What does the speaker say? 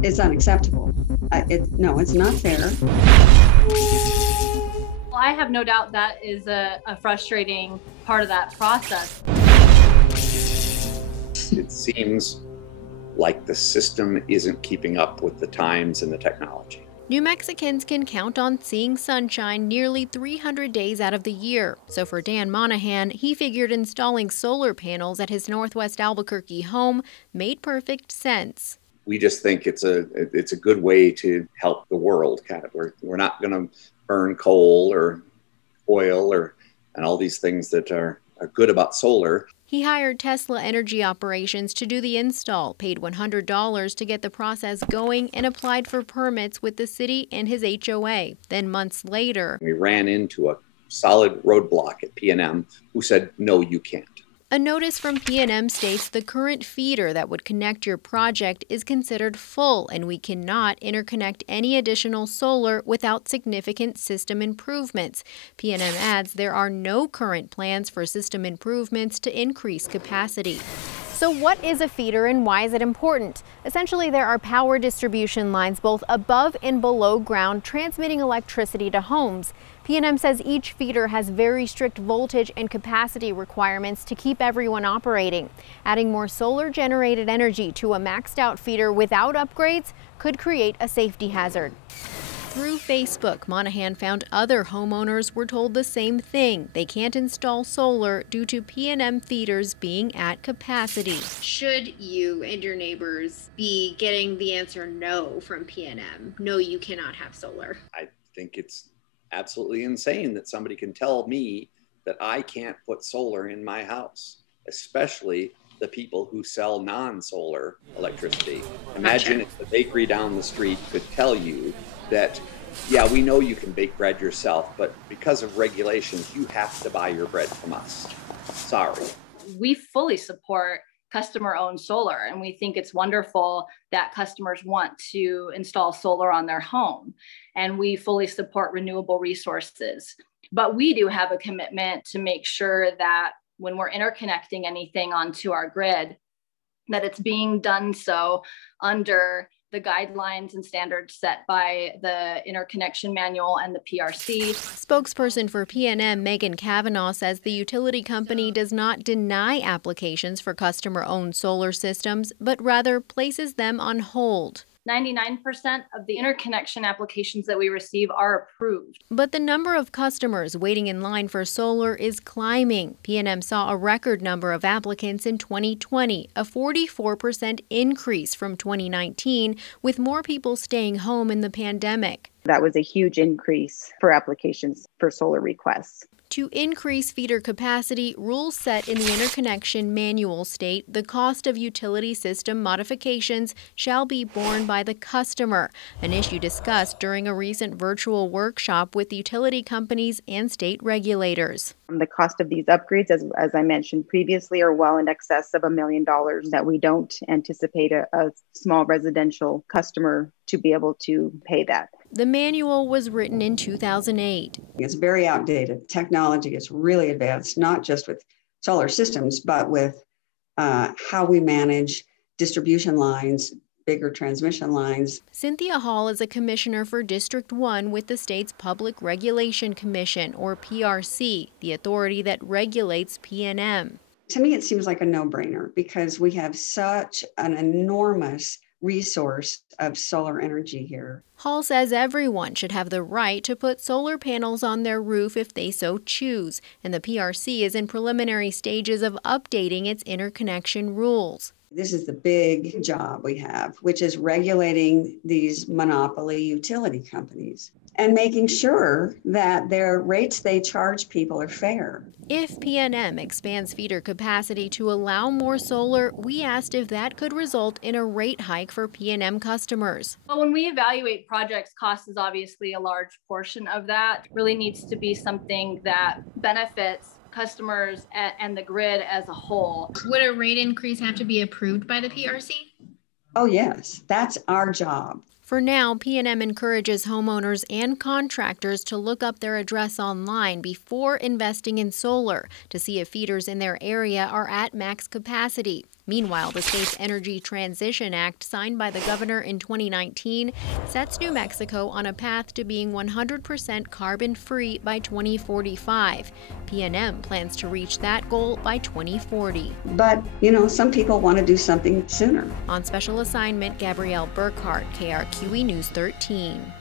It's unacceptable. No, it's not fair. Well, I have no doubt that is a frustrating part of that process. It seems like the system isn't keeping up with the times and the technology. New Mexicans can count on seeing sunshine nearly 300 days out of the year. So for Dan Monahan, he figured installing solar panels at his Northwest Albuquerque home made perfect sense. We just think it's a good way to help the world. Kind of, we're not going to burn coal or oil and all these things that are good about solar. He hired Tesla Energy Operations to do the install, paid $100 to get the process going, and applied for permits with the city and his HOA. Then months later, we ran into a solid roadblock at P&M who said, no, you can't. A notice from P&M states the current feeder that would connect your project is considered full and we cannot interconnect any additional solar without significant system improvements. P&M adds there are no current plans for system improvements to increase capacity. So what is a feeder and why is it important? Essentially, there are power distribution lines both above and below ground transmitting electricity to homes. P&M says each feeder has very strict voltage and capacity requirements to keep everyone operating. Adding more solar-generated energy to a maxed-out feeder without upgrades could create a safety hazard. Through Facebook, Monahan found other homeowners were told the same thing. They can't install solar due to P&M feeders being at capacity. Should you and your neighbors be getting the answer no from P&M? No, you cannot have solar. I think it's absolutely insane that somebody can tell me that I can't put solar in my house, especially the people who sell non-solar electricity. Imagine if the bakery down the street could tell you that, yeah, we know you can bake bread yourself, but because of regulations, you have to buy your bread from us. Sorry. We fully support customer-owned solar, and we think it's wonderful that customers want to install solar on their home, and we fully support renewable resources. But we do have a commitment to make sure that when we're interconnecting anything onto our grid, that it's being done so under the guidelines and standards set by the interconnection manual and the PRC. Spokesperson for P&M, Megan Kavanaugh, says the utility company does not deny applications for customer-owned solar systems, but rather places them on hold. 99% of the interconnection applications that we receive are approved. But the number of customers waiting in line for solar is climbing. P&M saw a record number of applicants in 2020, a 44% increase from 2019, with more people staying home in the pandemic. That was a huge increase for applications for solar requests. To increase feeder capacity, rules set in the interconnection manual state the cost of utility system modifications shall be borne by the customer, an issue discussed during a recent virtual workshop with utility companies and state regulators. The cost of these upgrades, as I mentioned previously, are well in excess of $1 million that we don't anticipate a small residential customer to be able to pay that. The manual was written in 2008. It's very outdated. Technology is really advanced, not just with solar systems, but with how we manage distribution lines, bigger transmission lines. Cynthia Hall is a commissioner for District 1 with the state's Public Regulation Commission, or PRC, the authority that regulates P&M. To me, it seems like a no-brainer because we have such an enormous resource of solar energy here. Hall says everyone should have the right to put solar panels on their roof if they so choose, and the PRC is in preliminary stages of updating its interconnection rules. This is the big job we have, which is regulating these monopoly utility companies and making sure that their rates they charge people are fair. If P&M expands feeder capacity to allow more solar, we asked if that could result in a rate hike for P&M customers. Well, when we evaluate projects, cost is obviously a large portion of that. It really needs to be something that benefits customers and the grid as a whole. Would a rate increase have to be approved by the PRC? Oh, yes, that's our job. For now, P&M encourages homeowners and contractors to look up their address online before investing in solar to see if feeders in their area are at max capacity. Meanwhile, the state's Energy Transition Act, signed by the governor in 2019, sets New Mexico on a path to being 100% carbon-free by 2045. PNM plans to reach that goal by 2040. But, some people want to do something sooner. On special assignment, Gabrielle Burkhart, KRQE News 13.